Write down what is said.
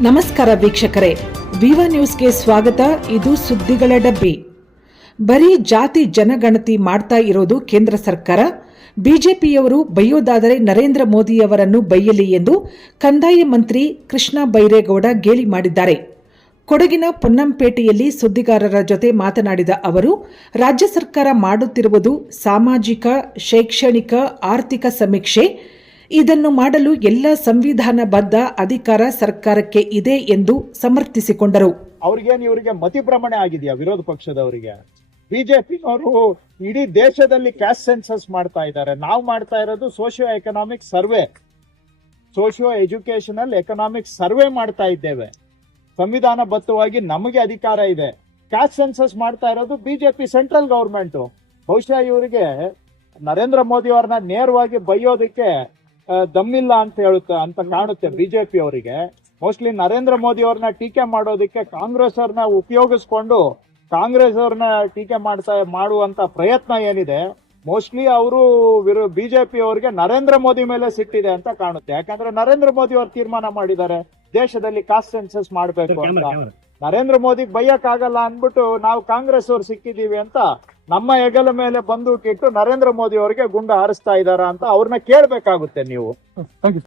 ನಮಸ್ಕಾರ ವೀಕ್ಷಕರೇ. ವಿವ ನ್ಯೂಸ್ಗೆ ಸ್ವಾಗತ. ಇದು ಸುದ್ದಿಗಳ ಡಬ್ಬಿ. ಬರೀ ಜಾತಿ ಜನಗಣತಿ ಮಾಡ್ತಾ ಇರೋದು ಕೇಂದ್ರ ಸರ್ಕಾರ. ಬಿಜೆಪಿಯವರು ಬೈಯೋದಾದರೆ ನರೇಂದ್ರ ಮೋದಿಯವರನ್ನು ಬೈಯಲಿ ಎಂದು ಕಂದಾಯ ಮಂತ್ರಿ ಕೃಷ್ಣ ಬೈರೇಗೌಡ ಗೇಲಿ ಮಾಡಿದ್ದಾರೆ. ಕೊಡಗಿನ ಪೊನ್ನಂಪೇಟೆಯಲ್ಲಿ ಸುದ್ದಿಗಾರರ ಜೊತೆ ಮಾತನಾಡಿದ ಅವರು, ರಾಜ್ಯ ಸರ್ಕಾರ ಮಾಡುತ್ತಿರುವುದು ಸಾಮಾಜಿಕ, ಶೈಕ್ಷಣಿಕ, ಆರ್ಥಿಕ ಸಮೀಕ್ಷೆ ಇದನ್ನು ಮಾಡಲು ಎಲ್ಲ ಸಂವಿಧಾನಬದ್ಧ ಅಧಿಕಾರ ಸರ್ಕಾರಕ್ಕೆ ಇದೆ ಎಂದು ಸಮರ್ಥಿಸಿಕೊಂಡರು. ಅವ್ರಿಗೇನು ಇವರಿಗೆ ಮತಿಭ್ರಮಣೆ ಆಗಿದೆಯಾ ವಿರೋಧ ಪಕ್ಷದವರಿಗೆ? ಬಿಜೆಪಿನವರು ಇಡೀ ದೇಶದಲ್ಲಿ ಕ್ಯಾಸ್ಟ್ ಸೆನ್ಸಸ್ ಮಾಡ್ತಾ ಇದ್ದಾರೆ. ನಾವು ಮಾಡ್ತಾ ಇರೋದು socio economic survey socio educational economic survey ಮಾಡ್ತಾ ಇದ್ದೇವೆ. ಸಂವಿಧಾನಬದ್ಧವಾಗಿ ನಮಗೆ ಅಧಿಕಾರ ಇದೆ. ಕ್ಯಾಸ್ಟ್ ಸೆನ್ಸಸ್ ಮಾಡ್ತಾ ಇರೋದು ಬಿಜೆಪಿ ಸೆಂಟ್ರಲ್ ಗೌರ್ಮೆಂಟ್ ಬಹುಶಃ ಇವರಿಗೆ ನರೇಂದ್ರ ಮೋದಿ ಅವ್ರನ್ನ ನೇರವಾಗಿ ಬೈಯೋದಕ್ಕೆ ದಮ್ಮಿಲ್ಲ ಅಂತ ಹೇಳುತ್ತೆ ಅಂತ ಕಾಣುತ್ತೆ ಬಿಜೆಪಿ ಅವರಿಗೆ. ಮೋಸ್ಟ್ಲಿ ನರೇಂದ್ರ ಮೋದಿ ಅವ್ರನ್ನ ಟೀಕೆ ಮಾಡೋದಕ್ಕೆ ಕಾಂಗ್ರೆಸ್ ಅವ್ರನ್ನ ಉಪಯೋಗಿಸ್ಕೊಂಡು ಕಾಂಗ್ರೆಸ್ ಅವ್ರನ್ನ ಟೀಕೆ ಮಾಡ್ತಾ ಮಾಡುವಂತ ಪ್ರಯತ್ನ ಏನಿದೆ ಮೋಸ್ಟ್ಲಿ ಅವರು ವಿರು ಬಿಜೆಪಿ ಅವರಿಗೆ ನರೇಂದ್ರ ಮೋದಿ ಮೇಲೆ ಸಿಟ್ಟಿದೆ ಅಂತ ಕಾಣುತ್ತೆ. ಯಾಕಂದ್ರೆ ನರೇಂದ್ರ ಮೋದಿ ಅವರು ತೀರ್ಮಾನ ಮಾಡಿದ್ದಾರೆ ದೇಶದಲ್ಲಿ ಕಾಸ್ಟ್ ಸೆನ್ಸಸ್ ಮಾಡಬೇಕು ಅಂತ. ನರೇಂದ್ರ ಮೋದಿ ಬೈಯಕ್ಕಾಗಲ್ಲ ಅನ್ಬಿಟ್ಟು ನಾವು ಕಾಂಗ್ರೆಸ್ ಅವ್ರು ಸಿಕ್ಕಿದೀವಿ ಅಂತ ನಮ್ಮ ಹೆಗಲ ಮೇಲೆ ಬಂದೂಕಿಟ್ಟು ನರೇಂದ್ರ ಮೋದಿ ಅವರಿಗೆ ಗುಂಡು ಹಾರಿಸ್ತಾ ಇದ್ದಾರಾ ಅಂತ ಅವ್ರನ್ನ ಕೇಳ್ಬೇಕಾಗುತ್ತೆ ನೀವು.